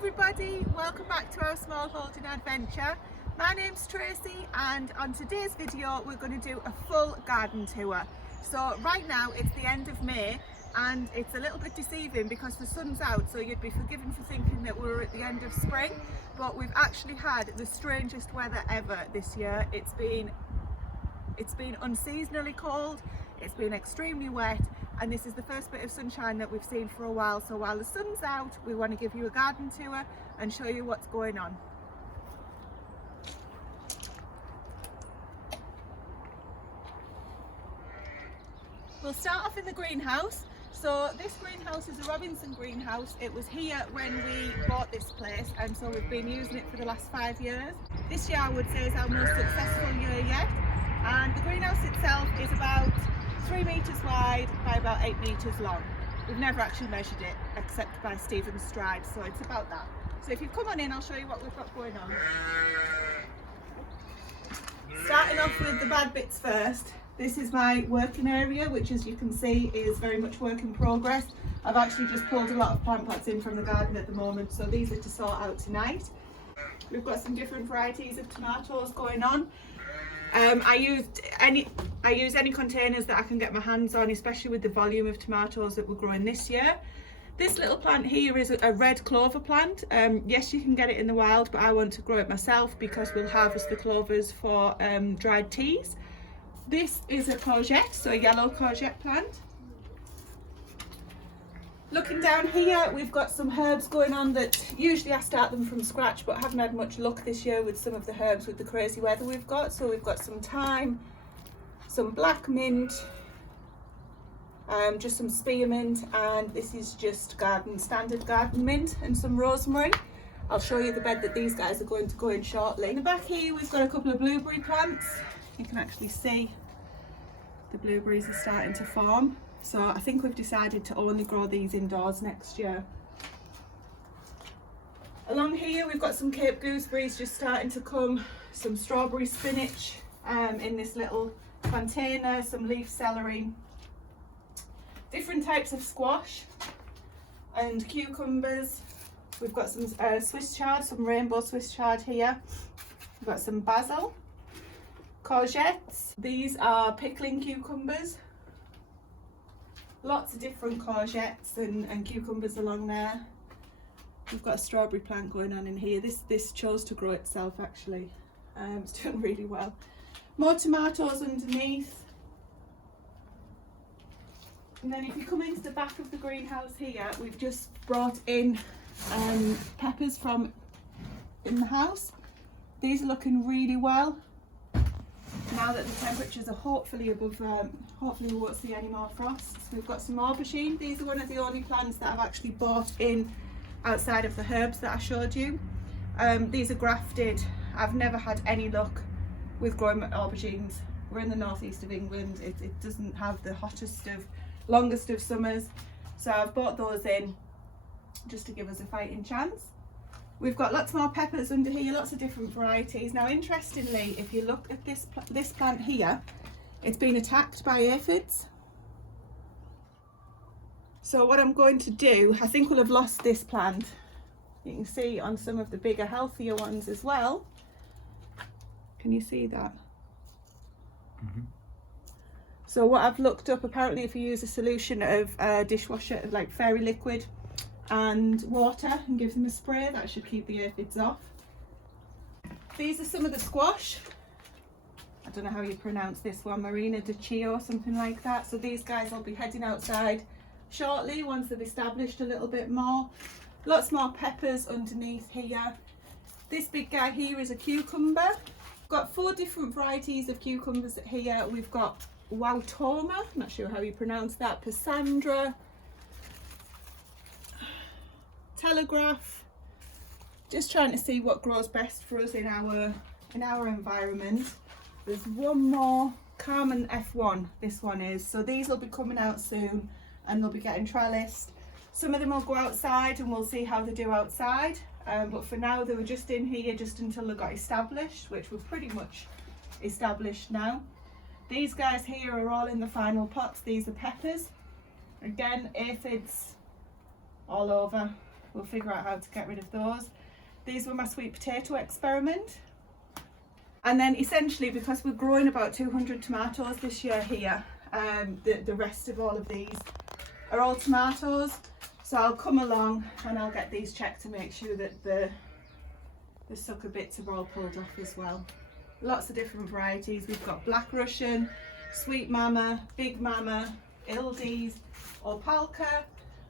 everybody, welcome back to our small holding adventure. My name's Tracy and on today's video we're going to do a full garden tour. So right now it's the end of May and it's a little bit deceiving because the sun's out, so you'd be forgiven for thinking that we're at the end of spring, but we've actually had the strangest weather ever this year. It's been unseasonably cold, it's been extremely wet, and this is the first bit of sunshine that we've seen for a while. So while the sun's out, we want to give you a garden tour and show you what's going on. We'll start off in the greenhouse. So this greenhouse is a Robinson greenhouse. It was here when we bought this place, and so we've been using it for the last 5 years. This year I would say is our most successful year yet, and the greenhouse itself is about 3 metres wide by about 8 metres long. We've never actually measured it except by Stephen's stride, so it's about that. So if you come on in, I'll show you what we've got going on. Starting off with the bad bits first. This is my working area, which as you can see is very much work in progress. I've actually just pulled a lot of plant pots in from the garden at the moment, so these are to sort out tonight. We've got some different varieties of tomatoes going on. I use any containers that I can get my hands on, especially with the volume of tomatoes that we're growing this year. This little plant here is a red clover plant. Yes, you can get it in the wild, but I want to grow it myself because we'll harvest the clovers for dried teas. This is a courgette, so a yellow courgette plant. Looking down here, we've got some herbs going on that usually I start them from scratch, but haven't had much luck this year with some of the herbs with the crazy weather we've got. So we've got some thyme, some black mint, just some spearmint, and this is just standard garden mint, and some rosemary. I'll show you the bed that these guys are going to go in shortly. In the back here we've got a couple of blueberry plants. You can actually see the blueberries are starting to form. So I think we've decided to only grow these indoors next year. Along here we've got some Cape gooseberries just starting to come, some strawberry spinach in this little container, some leaf celery, different types of squash and cucumbers. We've got some Swiss chard, some rainbow Swiss chard here. We've got some basil, courgettes. These are pickling cucumbers. Lots of different courgettes and cucumbers along there. We've got a strawberry plant going on in here. This chose to grow itself actually. It's doing really well. More tomatoes underneath. And then if you come into the back of the greenhouse here, we've just brought in peppers from in the house. These are looking really well. Now that the temperatures are hopefully above, hopefully we won't see any more frosts. We've got some aubergine. These are one of the only plants that I've actually bought in outside of the herbs that I showed you. These are grafted. I've never had any luck with growing aubergines. We're in the northeast of England. It doesn't have the hottest of, longest of summers. So I've bought those in just to give us a fighting chance. We've got lots more peppers under here, lots of different varieties. Now interestingly, if you look at this plant here, it's been attacked by aphids. So what I'm going to do, I think we'll have lost this plant. You can see on some of the bigger, healthier ones as well. Can you see that? Mm-hmm. So what I've looked up, apparently if you use a solution of dishwasher, like fairy liquid, and water and give them a spray, that should keep the aphids off. These are some of the squash. I don't know how you pronounce this one, Marina de Chio or something like that. So these guys will be heading outside shortly once they've established a little bit more. Lots more peppers underneath here. This big guy here is a cucumber. We've got 4 different varieties of cucumbers here. We've got Wautoma, I'm not sure how you pronounce that, Pissandra, Telegraph. Just trying to see what grows best for us in our environment. There's one more, Carmen F1, this one is. So these will be coming out soon and they'll be getting trellised. Some of them will go outside and we'll see how they do outside. But for now they were just in here just until they got established, which we're pretty much established now. These guys here are all in the final pots. These are peppers. Again, aphids all over. we'll figure out how to get rid of those. These were my sweet potato experiment. And then essentially, because we're growing about 200 tomatoes this year here, the rest of all of these are all tomatoes. So I'll come along and I'll get these checked to make sure that the sucker bits are all pulled off as well. Lots of different varieties. We've got Black Russian, Sweet Mama, Big Mama, Ildies, Opalka.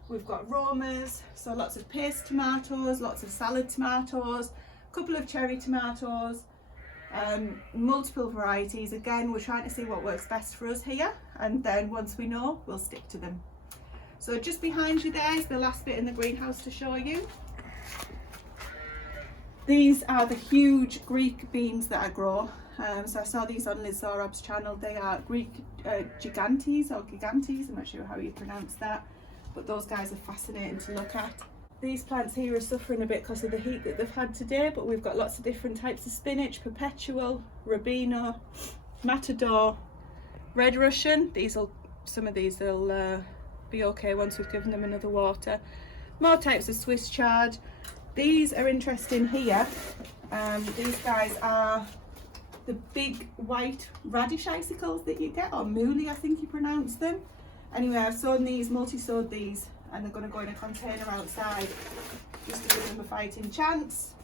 We've got Romas, so lots of paste tomatoes, lots of salad tomatoes, a couple of cherry tomatoes, multiple varieties. Again, we're trying to see what works best for us here, and then once we know, we'll stick to them. So just behind you there is the last bit in the greenhouse to show you. These are the huge Greek beans that I grow. So I saw these on Liz Zorob's channel. They are Greek gigantes or gigantes, I'm not sure how you pronounce that, but those guys are fascinating to look at. These plants here are suffering a bit because of the heat that they've had today, but we've got lots of different types of spinach: perpetual, Rubino, Matador, Red Russian. Some of these will be okay once we've given them another water. More types of Swiss chard. These are interesting here. These guys are the big white radish icicles that you get, or mouli I think you pronounce them. Anyway, I've sown these, multi-sowed these, and they're going to go in a container outside just to give them a fighting chance.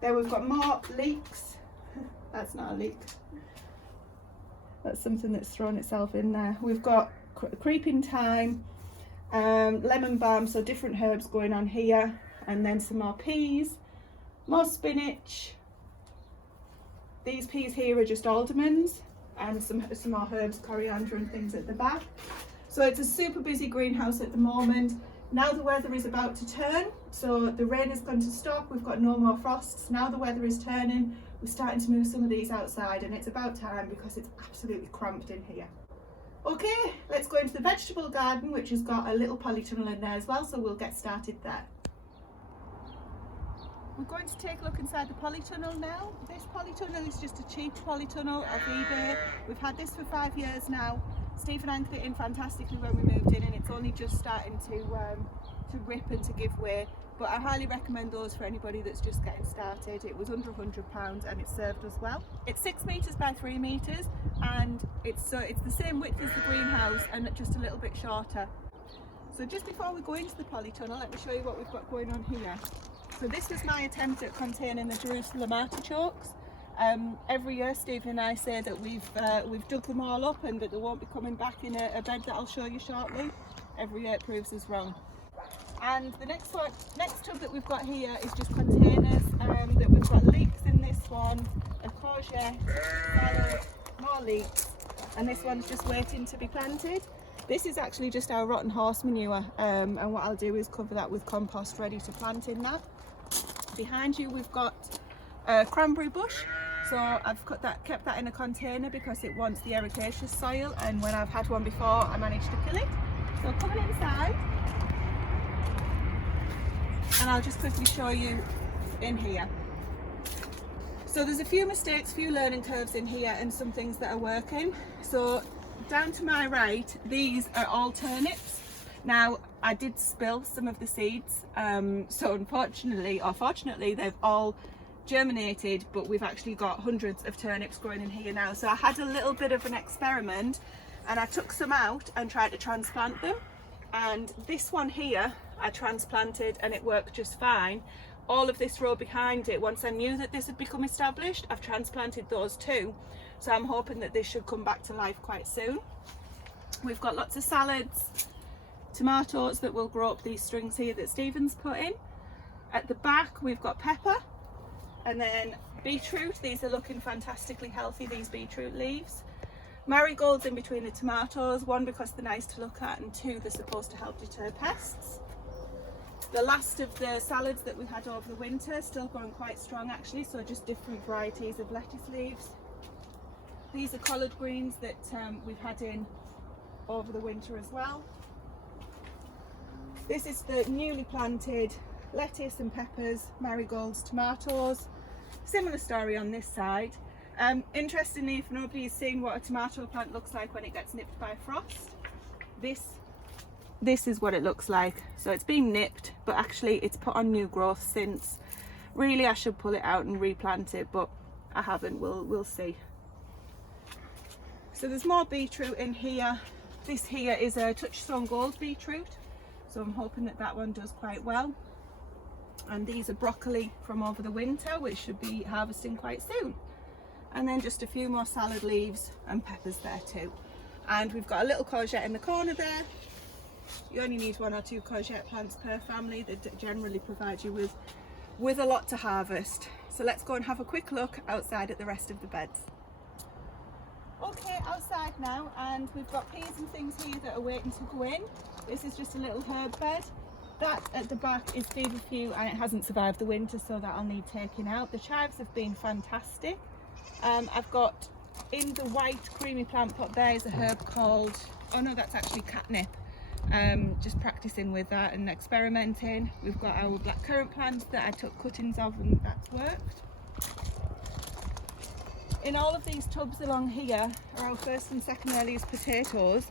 Then we've got more leeks. That's not a leek. That's something that's thrown itself in there. We've got creeping thyme, lemon balm, so different herbs going on here, and then some more peas, more spinach. These peas here are just almonds, and some more herbs, coriander and things at the back. So it's a super busy greenhouse at the moment. Now the weather is about to turn, so the rain is going to stop. We've got no more frosts. Now the weather is turning. We're starting to move some of these outside, and it's about time because it's absolutely cramped in here. Okay, let's go into the vegetable garden, which has got a little polytunnel in there as well, so we'll get started there. We're going to take a look inside the polytunnel now. This polytunnel is just a cheap polytunnel off eBay. We've had this for 5 years now. Steve anchored it in fantastically when we moved in, and it's only just starting to rip and to give way. But I highly recommend those for anybody that's just getting started. It was under £100 and it served us well. It's 6 metres by 3 metres, and it's the same width as the greenhouse and just a little bit shorter. So just before we go into the polytunnel, let me show you what we've got going on here. So this was my attempt at containing the Jerusalem artichokes. Every year Stephen and I say that we've dug them all up and that they won't be coming back in a bed that I'll show you shortly. Every year it proves us wrong. And the next tub that we've got here is just containers, that we've got leeks in this one, a courgette, salad, more leeks, and this one's just waiting to be planted. This is actually just our rotten horse manure, and what I'll do is cover that with compost ready to plant in that. Behind you we've got a cranberry bush, so I've kept that in a container because it wants the ericaceous soil, and when I've had one before I managed to kill it. So coming inside, and I'll just quickly show you in here. So there's a few mistakes, few learning curves in here, and some things that are working. So down to my right, these are all turnips. Now I did spill some of the seeds, so unfortunately or fortunately they've all germinated, but we've actually got hundreds of turnips growing in here now. So I had a little bit of an experiment and I took some out and tried to transplant them, and this one here I transplanted and it worked just fine. All of this row behind it, once I knew that this had become established, I've transplanted those too, so I'm hoping that this should come back to life quite soon. We've got lots of salads, tomatoes that will grow up these strings here that Stephen's put in. At the back we've got pepper, and then beetroot. These are looking fantastically healthy, these beetroot leaves. Marigolds in between the tomatoes, one because they're nice to look at, and two, they're supposed to help deter pests. The last of the salads that we had over the winter, still going quite strong actually, so just different varieties of lettuce leaves. These are collard greens that we've had in over the winter as well. This is the newly planted lettuce and peppers, marigolds, tomatoes. Similar story on this side. Interestingly, if nobody has seen what a tomato plant looks like when it gets nipped by frost, this this is what it looks like. So it's been nipped, but actually it's put on new growth since. Really I should pull it out and replant it, but I haven't. We'll see. So there's more beetroot in here. This here is a Touchstone Gold beetroot, so I'm hoping that that one does quite well. And these are broccoli from over the winter, which should be harvesting quite soon. And then just a few more salad leaves and peppers there too. And we've got a little courgette in the corner there. You only need 1 or 2 courgette plants per family. They generally provide you with a lot to harvest. So let's go and have a quick look outside at the rest of the beds. Okay, outside now, and we've got peas and things here that are waiting to go in. This is just a little herb bed. That at the back is feverfew and it hasn't survived the winter, so that'll need taking out. The chives have been fantastic. I've got in the white creamy plant pot there is a herb called, oh no, that's actually catnip. Just practicing with that and experimenting. We've got our blackcurrant plants that I took cuttings of and that's worked. In all of these tubs along here are our first and second earliest potatoes.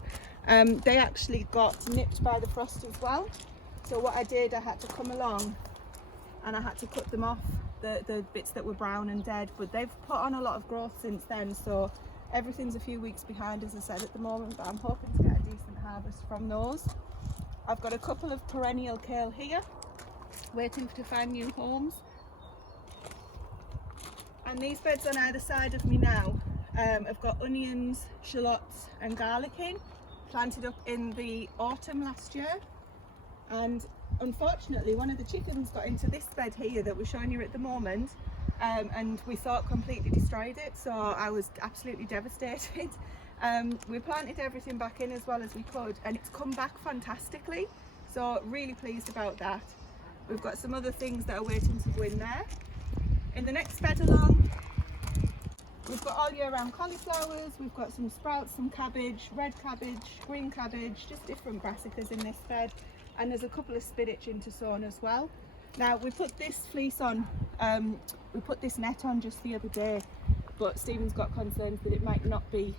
They actually got nipped by the frost as well. So what I did, I had to come along and I had to cut them off, the bits that were brown and dead, but they've put on a lot of growth since then, so everything's a few weeks behind, as I said, at the moment, but I'm hoping to get a decent harvest from those. I've got a couple of perennial kale here, waiting to find new homes. And these beds on either side of me now have got onions, shallots and garlic in, planted up in the autumn last year. And unfortunately one of the chickens got into this bed here that we're showing you at the moment, and we thought completely destroyed it, so I was absolutely devastated. We planted everything back in as well as we could and it's come back fantastically, so really pleased about that. We've got some other things that are waiting to go in there. In the next bed along, we've got all year round cauliflowers, we've got some sprouts, some cabbage, red cabbage, green cabbage, just different brassicas in this bed. And there's a couple of spinach intersown as well. Now we put this fleece on, we put this net on just the other day, but Stephen's got concerns that it might not be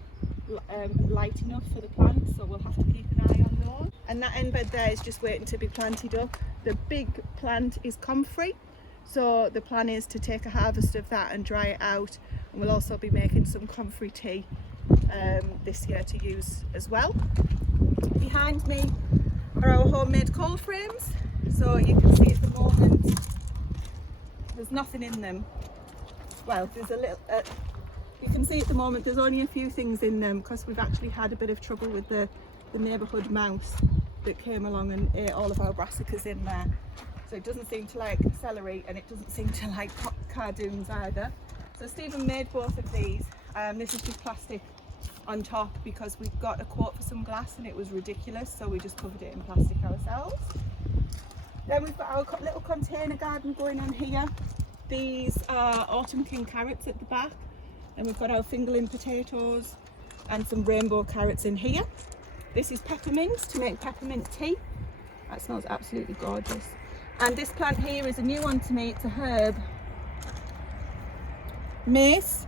light enough for the plants, so we'll have to keep an eye on those. And that end bed there is just waiting to be planted up. The big plant is comfrey, so the plan is to take a harvest of that and dry it out, and we'll also be making some comfrey tea this year to use as well. Behind me are our homemade cold frames, so you can see at the moment there's nothing in them. Well, there's a little you can see at the moment there's only a few things in them because we've actually had a bit of trouble with the neighbourhood mouse that came along and ate all of our brassicas in there. So it doesn't seem to like celery and it doesn't seem to like cardoons either. So Stephen made both of these. This is just plastic on top because we got a quote for some glass and it was ridiculous, so we just covered it in plastic ourselves. Then we've got our little container garden going on here. These are autumn king carrots at the back, and we've got our fingerling potatoes and some rainbow carrots in here. This is peppermint to make peppermint tea. That smells absolutely gorgeous. And this plant here is a new one to me. It's a herb, mace.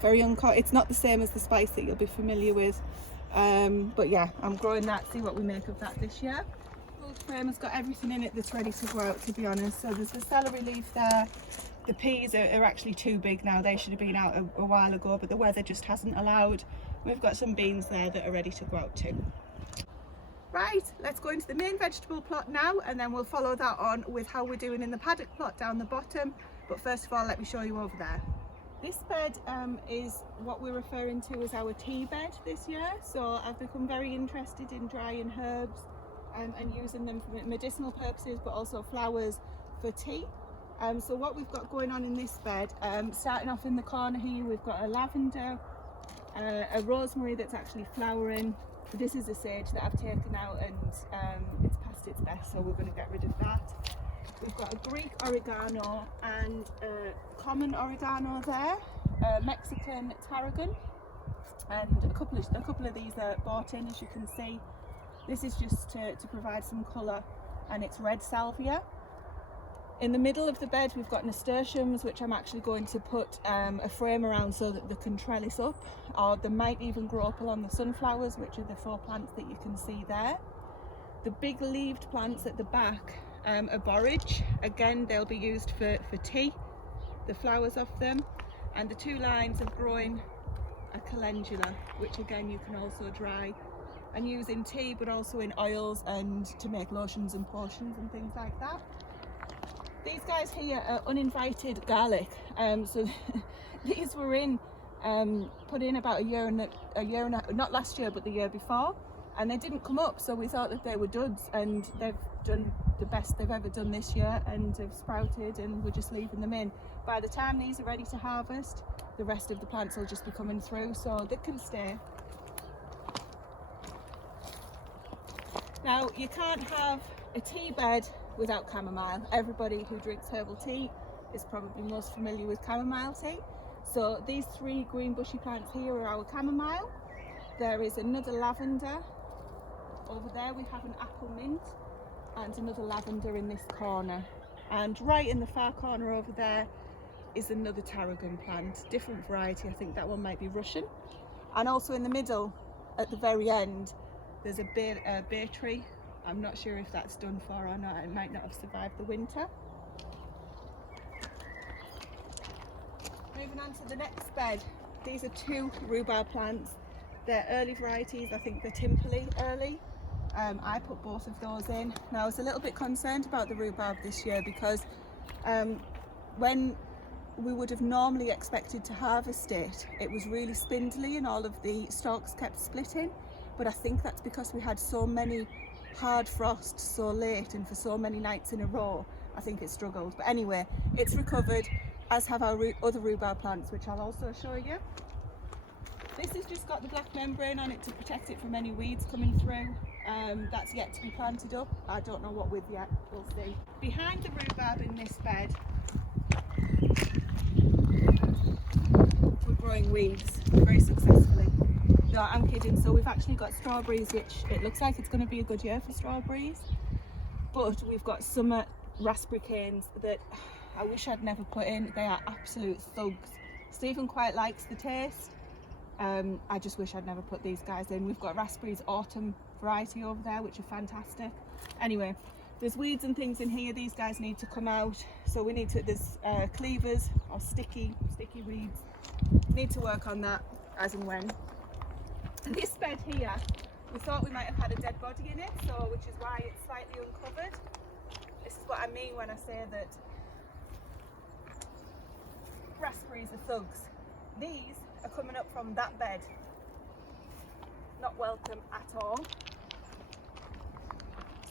Very uncut. It's not the same as the spice that you'll be familiar with, but yeah, I'm growing that, see what we make of that this year. Cold frame has got everything in it that's ready to go out, to be honest. So there's the celery leaf there. The peas are actually too big now. They should have been out a while ago, but the weather just hasn't allowed. We've got some beans there that are ready to go out too. Right, let's go into the main vegetable plot now, and then we'll follow that on with how we're doing in the paddock plot down the bottom. But first of all, let me show you over there. This bed is what we're referring to as our tea bed this year. So I've become very interested in drying herbs and using them for medicinal purposes, but also flowers for tea. So what we've got going on in this bed, starting off in the corner here, we've got a lavender, a rosemary that's actually flowering. This is a sage that I've taken out and it's past its best, so we're going to get rid of that. We've got a Greek oregano and a common oregano there, a Mexican tarragon, and a couple of these are bought in, as you can see. This is just to provide some colour, and it's red salvia. In the middle of the bed we've got nasturtiums, which I'm actually going to put a frame around so that they can trellis up, or they might even grow up along the sunflowers, which are the 4 plants that you can see there. The big leaved plants at the back are borage. Again, they'll be used for tea, the flowers of them. And the two lines of growing a calendula, which again you can also dry and use in tea, but also in oils and to make lotions and potions and things like that. These guys here are uninvited garlic. So these were put in about a year and not last year but the year before, and they didn't come up, so we thought that they were duds, and they've done the best they've ever done this year and have sprouted, and we're just leaving them in. By the time these are ready to harvest, the rest of the plants will just be coming through, so they can stay. Now, you can't have a tea bed without chamomile. Everybody who drinks herbal tea is probably most familiar with chamomile tea. So these three green bushy plants here are our chamomile. There is another lavender over there. We have an apple mint and another lavender in this corner. And right in the far corner over there is another tarragon plant, different variety. I think that one might be Russian. And also in the middle, at the very end, there's a bay tree. I'm not sure if that's done for or not. It might not have survived the winter. Moving on to the next bed. These are two rhubarb plants. They're early varieties. I think they're Timperley early. I put both of those in. Now I was a little bit concerned about the rhubarb this year because when we would have normally expected to harvest it, it was really spindly and all of the stalks kept splitting. But I think that's because we had so many hard frosts so late and for so many nights in a row. I think it struggled. But anyway, it's recovered, as have our other rhubarb plants, which I'll also show you. This has just got the black membrane on it to protect it from any weeds coming through. That's yet to be planted up. I don't know what with yet, we'll see. Behind the rhubarb in this bed, we're growing weeds very successfully. No, I'm kidding. So we've actually got strawberries, which it looks like it's going to be a good year for strawberries. But we've got summer raspberry canes that I wish I'd never put in. They are absolute thugs. Stephen quite likes the taste. I just wish I'd never put these guys in. We've got raspberries autumn variety over there, which are fantastic. Anyway, there's weeds and things in here. These guys need to come out. So we need to, there's cleavers or sticky weeds. Need to work on that as and when. And this bed here, we thought we might have had a dead body in it, so which is why it's slightly uncovered. This is what I mean when I say that raspberries are thugs. These are coming up from that bed. Not welcome at all.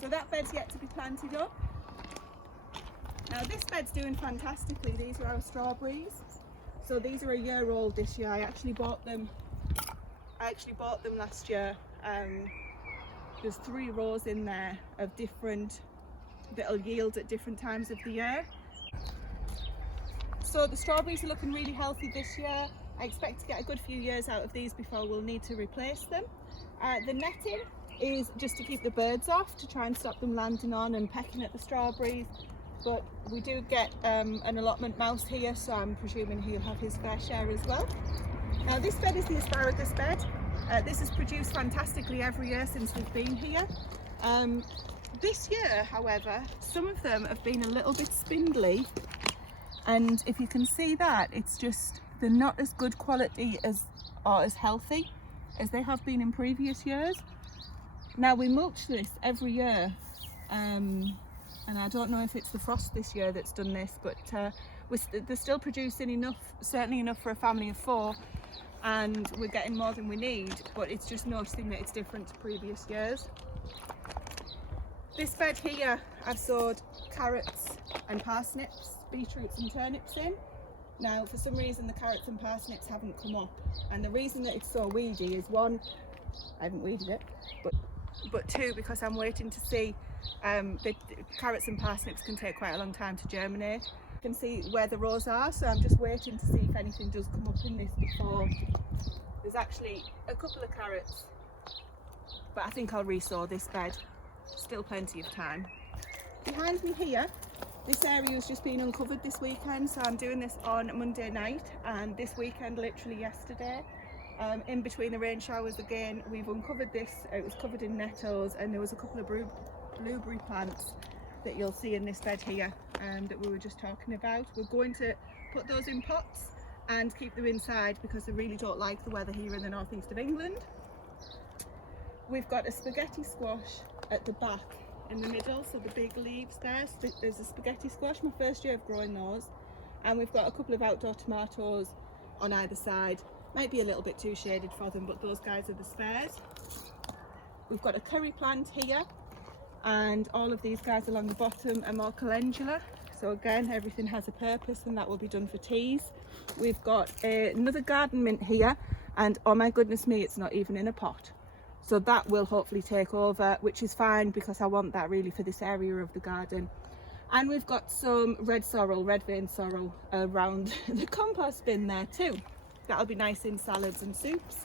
So that bed's yet to be planted up. Now this bed's doing fantastically. These are our strawberries. So these are a year old this year. I actually bought them last year. There's 3 rows in there of different that'll yield at different times of the year. So the strawberries are looking really healthy this year. I expect to get a good few years out of these before we'll need to replace them. The netting is just to keep the birds off, to try and stop them landing on and pecking at the strawberries. But we do get an allotment mouse here, so I'm presuming he'll have his fair share as well. Now this bed is the asparagus bed. This has produced fantastically every year since we've been here. This year, however, some of them have been a little bit spindly, and if you can see that, it's just they're not as good quality or as healthy as they have been in previous years. Now we mulch this every year, and I don't know if it's the frost this year that's done this, but they're still producing enough, certainly enough for a family of 4, and we're getting more than we need, but it's just noticing that it's different to previous years. This bed here, I've sowed carrots and parsnips, beetroots and turnips in. Now for some reason the carrots and parsnips haven't come up, and the reason that it's so weedy is 1, I haven't weeded it, but 2, because I'm waiting to see, the carrots and parsnips can take quite a long time to germinate. You can see where the rows are, so I'm just waiting to see if anything does come up in this before. There's actually a couple of carrots, but I think I'll resow this bed. Still plenty of time. Behind me here, this area has just been uncovered this weekend, so I'm doing this on Monday night, and this weekend, literally yesterday, In between the rain showers again, we've uncovered this. It was covered in nettles, and there was a couple of blueberry plants that you'll see in this bed here that we were just talking about. We're going to put those in pots and keep them inside because they really don't like the weather here in the northeast of England. We've got a spaghetti squash at the back in the middle, so the big leaves there. There's a spaghetti squash, my first year of growing those. And we've got a couple of outdoor tomatoes on either side. Might be a little bit too shaded for them, but those guys are the spares. We've got a curry plant here, and all of these guys along the bottom are more calendula. So again, everything has a purpose, and that will be done for teas. We've got another garden mint here, and oh my goodness me, it's not even in a pot. So that will hopefully take over, which is fine because I want that really for this area of the garden. And we've got some red vein sorrel around the compost bin there too. That'll be nice in salads and soups.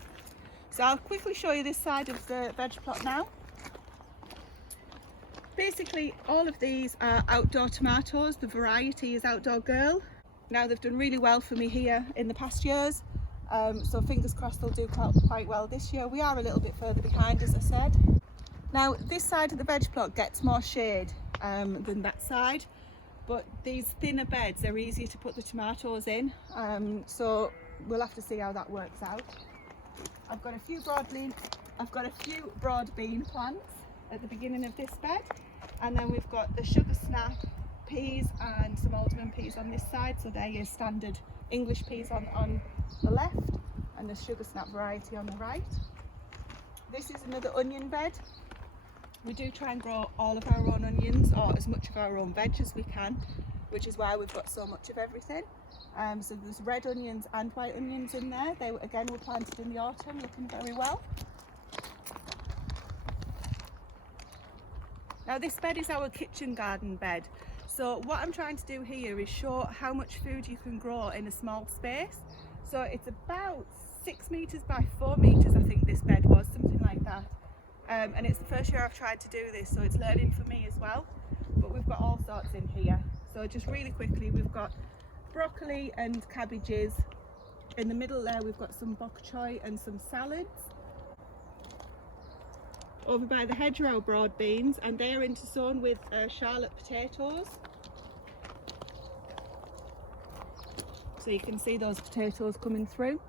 So I'll quickly show you this side of the veg plot now. Basically, all of these are outdoor tomatoes. The variety is Outdoor Girl. Now, they've done really well for me here in the past years. So fingers crossed they'll do quite well this year. We are a little bit further behind, as I said. Now, this side of the veg plot gets more shade than that side, but these thinner beds, they're easier to put the tomatoes in. So we'll have to see how that works out. I've got a few broad bean plants at the beginning of this bed, and then we've got the sugar snap peas and some alderman peas on this side. So they're your standard English peas on the left, and the sugar snap variety on the right. This is another onion bed. We do try and grow all of our own onions, or as much of our own veg as we can, which is why we've got so much of everything. So there's red onions and white onions in there. They again were planted in the autumn, looking very well. Now, this bed is our kitchen garden bed. So what I'm trying to do here is show how much food you can grow in a small space. So it's about 6 meters by 4 meters, I think this bed was, something like that. And it's the first year I've tried to do this, so it's learning for me as well. But we've got all sorts in here. So just really quickly, we've got broccoli and cabbages. In the middle there, we've got some bok choy and some salads. Over by the hedgerow, broad beans, and they're intersown with Charlotte potatoes. So you can see those potatoes coming through.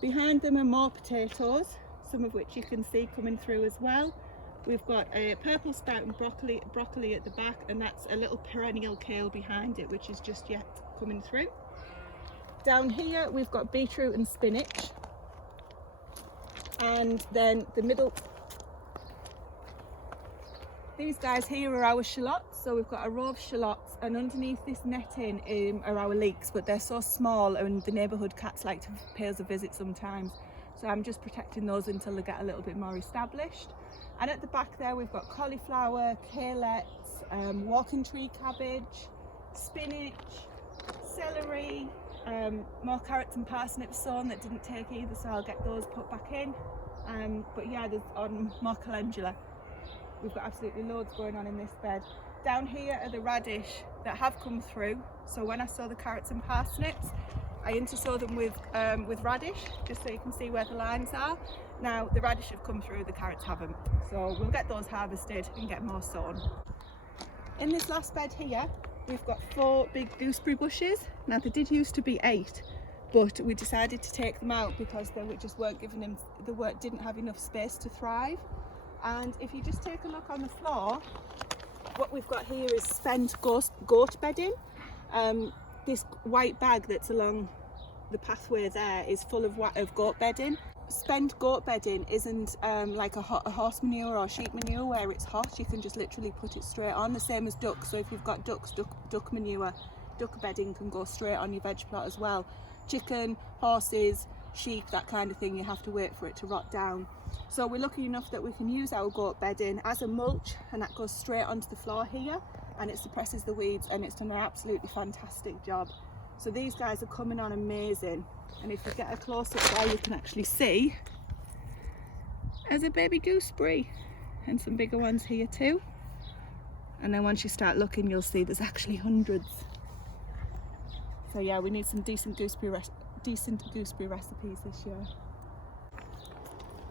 Behind them are more potatoes, some of which you can see coming through as well. We've got a purple sprouting broccoli at the back, and that's a little perennial kale behind it, which is just yet coming through. Down here we've got beetroot and spinach. And then the middle, these guys here are our shallots. So we've got a row of shallots, and underneath this netting are our leeks, but they're so small and the neighbourhood cats like to pay us a visit sometimes. So I'm just protecting those until they get a little bit more established. And at the back there we've got cauliflower, kaleets, walking tree cabbage, spinach, celery, more carrots and parsnips sown that didn't take either, so I'll get those put back in. But yeah, there's more calendula. We've got absolutely loads going on in this bed. Down here are the radish that have come through. So when I sow the carrots and parsnips, I intersow them with radish, just so you can see where the lines are. Now the radish have come through, the carrots haven't. So we'll get those harvested and get more sown. In this last bed here, we've got 4 big gooseberry bushes. Now there did used to be 8, but we decided to take them out because they just weren't giving them, didn't have enough space to thrive. And if you just take a look on the floor, what we've got here is spent goat bedding. This white bag that's along the pathway there is full of goat bedding. Spent goat bedding isn't like a horse manure or sheep manure where it's hot. You can just literally put it straight on, the same as duck. So if you've got ducks, duck manure, duck bedding can go straight on your veg plot as well. Chicken, horses, sheep, that kind of thing, you have to wait for it to rot down. So we're lucky enough that we can use our goat bedding as a mulch, and that goes straight onto the floor here, and it suppresses the weeds, and it's done an absolutely fantastic job. So these guys are coming on amazing, and if you get a close up there, you can actually see there's a baby gooseberry and some bigger ones here too. And then once you start looking, you'll see there's actually hundreds. So yeah, we need some decent gooseberry decent gooseberry recipes this year.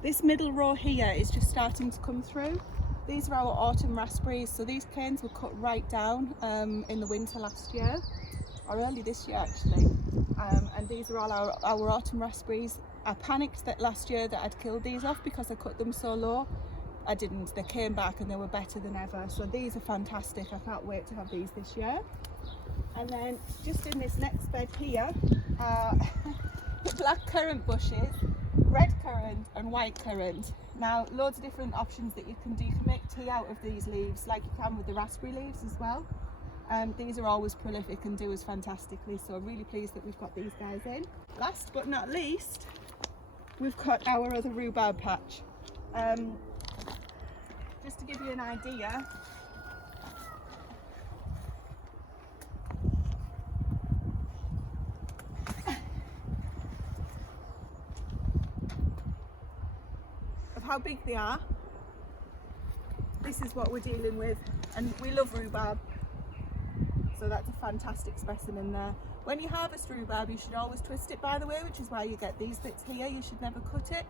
This middle row here is just starting to come through. These are our autumn raspberries, so these canes were cut right down in the winter last year, or early this year actually. And these are all our autumn raspberries. I panicked that last year that I'd killed these off because I cut them so low. I didn't. They came back and they were better than ever. So these are fantastic. I can't wait to have these this year. And then just in this next bed here, the black currant bushes, red currant and white currant. Now loads of different options that you can do. You can make tea out of these leaves like you can with the raspberry leaves as well. These are always prolific and do us fantastically, so I'm really pleased that we've got these guys in. Last but not least, we've got our other rhubarb patch. Just to give you an idea, of how big they are, this is what we're dealing with, and we love rhubarb. So that's a fantastic specimen there. When you harvest rhubarb, you should always twist it, by the way, which is why you get these bits here. You should never cut it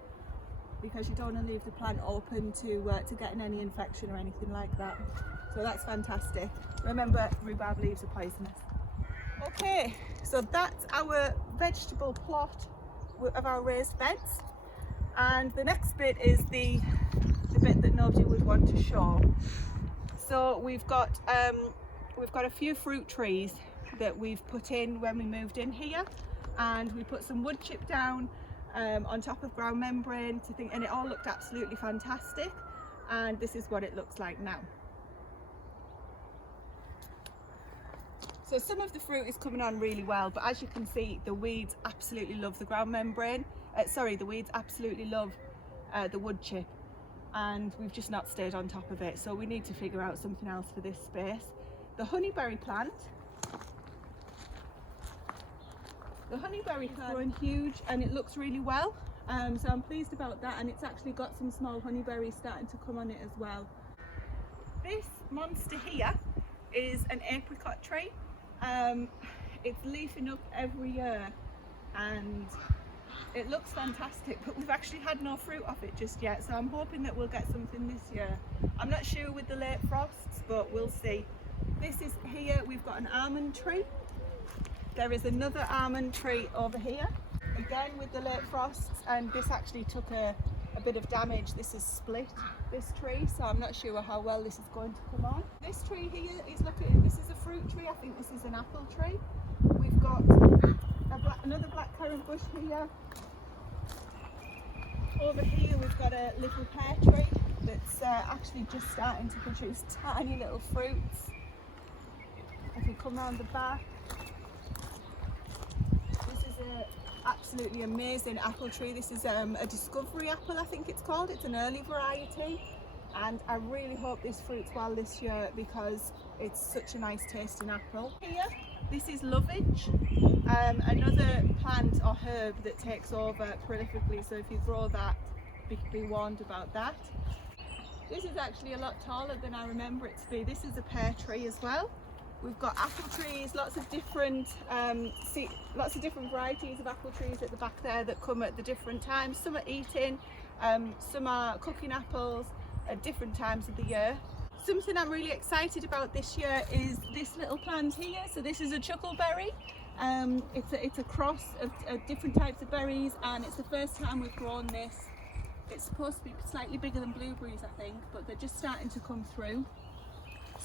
because you don't want to leave the plant open to getting any infection or anything like that. So that's fantastic. Remember, rhubarb leaves are poisonous. Okay, so that's our vegetable plot of our raised beds. And the next bit is the bit that nobody would want to show. So we've got a few fruit trees that we've put in when we moved in here, and we put some wood chip down on top of ground membrane and it all looked absolutely fantastic, and this is what it looks like now. So some of the fruit is coming on really well, but as you can see, the weeds absolutely love the ground membrane. The weeds absolutely love the wood chip, and we've just not stayed on top of it, so we need to figure out something else for this space. The honeyberry plant is growing huge and it looks really well, so I'm pleased about that, and it's actually got some small honeyberries starting to come on it as well. This monster here is an apricot tree. It's leafing up every year and it looks fantastic, but we've actually had no fruit off it just yet, so I'm hoping that we'll get something this year. I'm not sure with the late frosts, but we'll see. This is here, we've got an almond tree. There is another almond tree over here, again with the late frosts, and this actually took a bit of damage. This is split, this tree, so I'm not sure how well this is going to come on. This tree here is this is a fruit tree. I think this is an apple tree. We've got another black currant bush here. Over here we've got a little pear tree that's actually just starting to produce tiny little fruits. If you come round the back, this is an absolutely amazing apple tree. This is a discovery apple, I think it's called. It's an early variety, and I really hope this fruits well this year because it's such a nice tasting apple. Here, this is lovage, another plant or herb that takes over prolifically, so if you grow that, be warned about that. This is actually a lot taller than I remember it to be. This is a pear tree as well. We've got apple trees, lots of different varieties of apple trees at the back there that come at the different times. Some are eating, some are cooking apples at different times of the year. Something I'm really excited about this year is this little plant here. So this is a chuckleberry. It's a cross of different types of berries, and it's the first time we've grown this. It's supposed to be slightly bigger than blueberries, I think, but they're just starting to come through.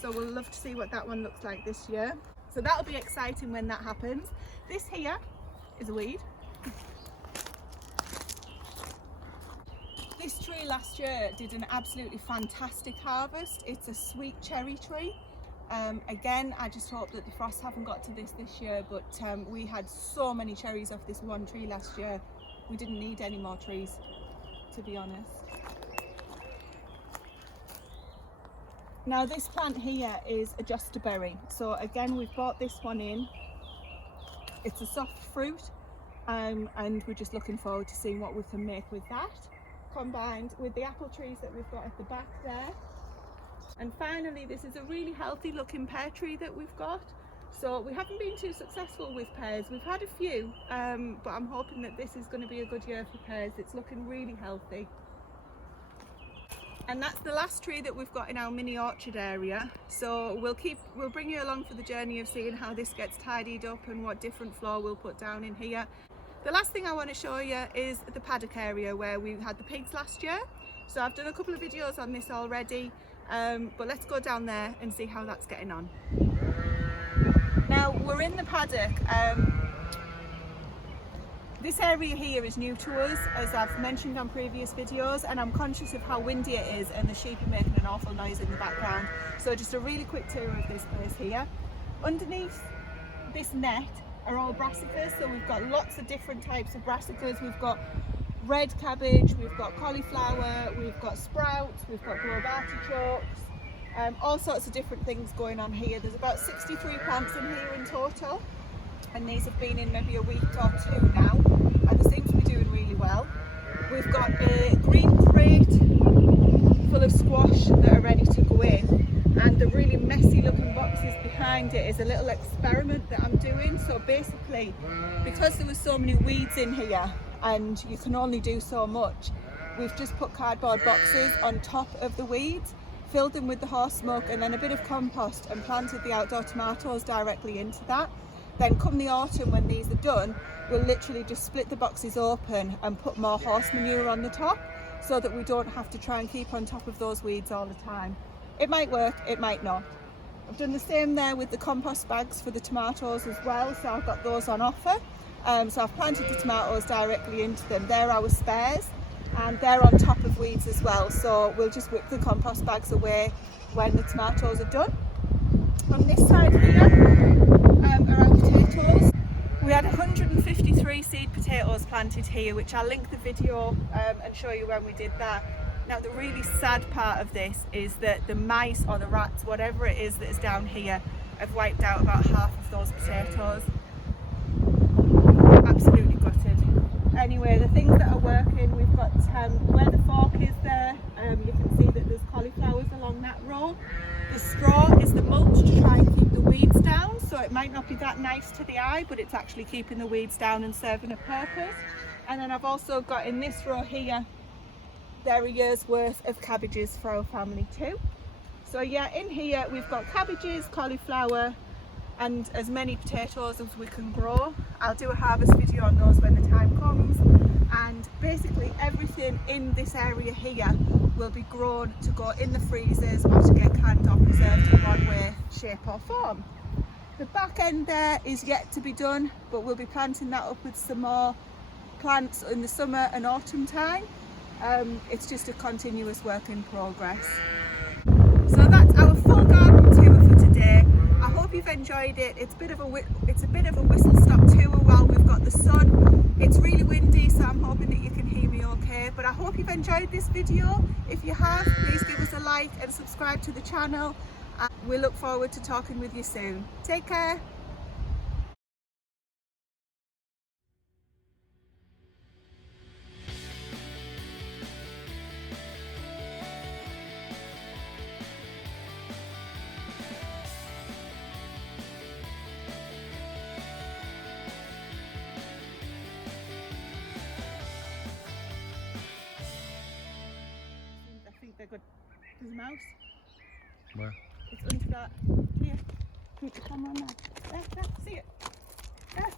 So we'll love to see what that one looks like this year. So that'll be exciting when that happens. This here is a weed. This tree last year did an absolutely fantastic harvest. It's a sweet cherry tree. Again, I just hope that the frosts haven't got to this year, but we had so many cherries off this one tree last year. We didn't need any more trees, to be honest. Now this plant here is a jostaberry. So again, we've bought this one in. It's a soft fruit, and we're just looking forward to seeing what we can make with that, combined with the apple trees that we've got at the back there. And finally, this is a really healthy looking pear tree that we've got. So we haven't been too successful with pears. We've had a few, but I'm hoping that this is going to be a good year for pears. It's looking really healthy. And that's the last tree that we've got in our mini orchard area. So we'll bring you along for the journey of seeing how this gets tidied up and what different floor we'll put down in here. The last thing I want to show you is the paddock area where we had the pigs last year. So I've done a couple of videos on this already, but let's go down there and see how that's getting on. Now we're in the paddock. This area here is new to us, as I've mentioned on previous videos, and I'm conscious of how windy it is and the sheep are making an awful noise in the background. So just a really quick tour of this place here. Underneath this net are all brassicas, so we've got lots of different types of brassicas. We've got red cabbage, we've got cauliflower, we've got sprouts, we've got globe artichokes, all sorts of different things going on here. There's about 63 plants in here in total, and these have been in maybe a week or two now, and they seem to be doing really well. We've got a green crate full of squash that are ready to go in, and the really messy looking boxes behind it is a little experiment that I'm doing. So basically, because there were so many weeds in here and you can only do so much, we've just put cardboard boxes on top of the weeds, filled them with the horse smoke and then a bit of compost, and planted the outdoor tomatoes directly into that. Then come the autumn, when these are done, we'll literally just split the boxes open and put more horse manure on the top, so that we don't have to try and keep on top of those weeds all the time. It might work, it might not. I've done the same there with the compost bags for the tomatoes as well, so I've got those on offer. So I've planted the tomatoes directly into them. They're our spares, and they're on top of weeds as well, so we'll just whip the compost bags away when the tomatoes are done. On this side here are our potatoes. We had 153 seed potatoes planted here, which I'll link the video and show you when we did that. Now the really sad part of this is that the mice or the rats, whatever it is that is down here, have wiped out about half of those potatoes. Absolutely gutted. Anyway, the things that are working, we've got where the fork is there, you can see that there's cauliflowers along that row. The straw is the mulch to try and keep the weeds down, so it might not be that nice to the eye, but it's actually keeping the weeds down and serving a purpose. And then I've also got in this row here, there are a year's worth of cabbages for our family too. So yeah, in here we've got cabbages, cauliflower, and as many potatoes as we can grow. I'll do a harvest video on those when the time comes. And basically everything in this area here will be grown to go in the freezers or to get canned or preserved in one way, shape or form. The back end there is yet to be done, but we'll be planting that up with some more plants in the summer and autumn time. It's just a continuous work in progress. So that's our full garden tour for today. I hope you've enjoyed it. It's a bit of a whistle stop tour while we've got the sun. It's really windy, so I'm hoping that you can hear me okay, but I hope you've enjoyed this video. If you have, please give us a like and subscribe to the channel, and we look forward to talking with you soon. Take care. I think they're good. There's a mouse. Where? It's under that. Here. Keep the camera on that. There, see it. There.